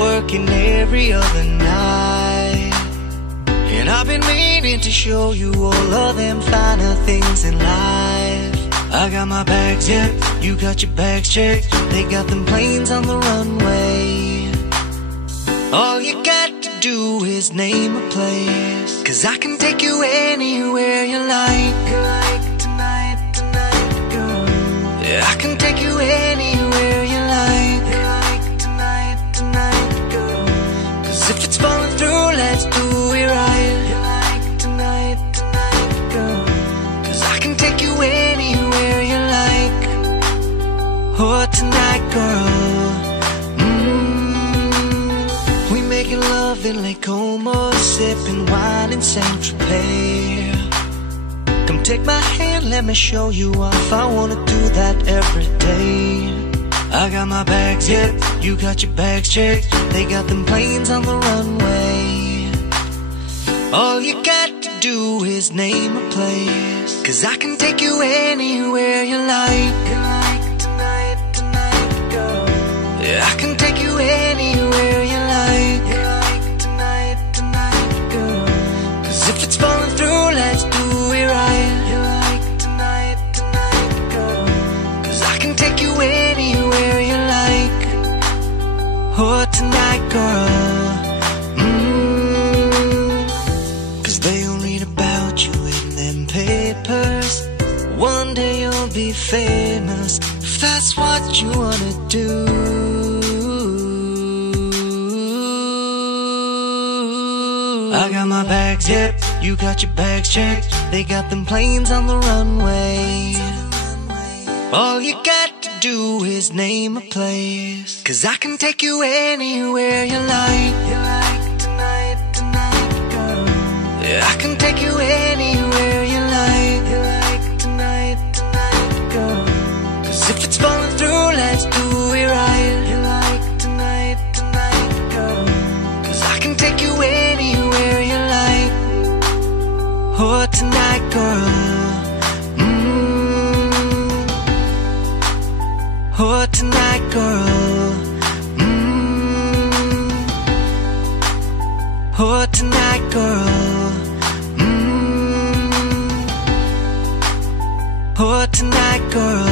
working every other night. And I've been meaning to show you all of them finer things in life. I got my bags, yeah, you got your bags checked. They got them planes on the runway. All you got to do is name a place, 'cause I can take you anywhere you like. Tonight, tonight, girl. Yeah, I can take you anywhere you like. Tonight, tonight, girl. 'Cause if it's falling through, let's do it right. Tonight, tonight, girl. 'Cause I can take you anywhere you like. Oh, tonight, girl. We making love in Lake Como, sipping wine in Saint-Tropez. Come take my hand, let me show you off. I wanna do that every day. I got my bags, yeah, you got your bags checked. They got them planes on the runway. All you got to do is name a place, 'cause I can take you anywhere you like. Tonight, tonight, girl. Yeah, I can take you anywhere you like. Tonight, tonight, girl. 'Cause if it's falling through, let's do it right. Tonight, tonight, girl. 'Cause I can take you anywhere you like. Oh, tonight, girl. They all read about you in them papers. One day you'll be famous, if that's what you wanna do. I got my bags, yeah, you got your bags checked. They got them planes on the runway. All you got to do is name a place, 'cause I can take you anywhere you like. Tonight, tonight, girl. Yeah, I can take you anywhere you like. Tonight, tonight, girl. 'Cause if it's falling through, let's do it right. Tonight, tonight, girl. 'Cause I can take you anywhere you like. Oh, tonight, girl. Oh, tonight, girl. Oh, tonight, girl. Oh, tonight, girl.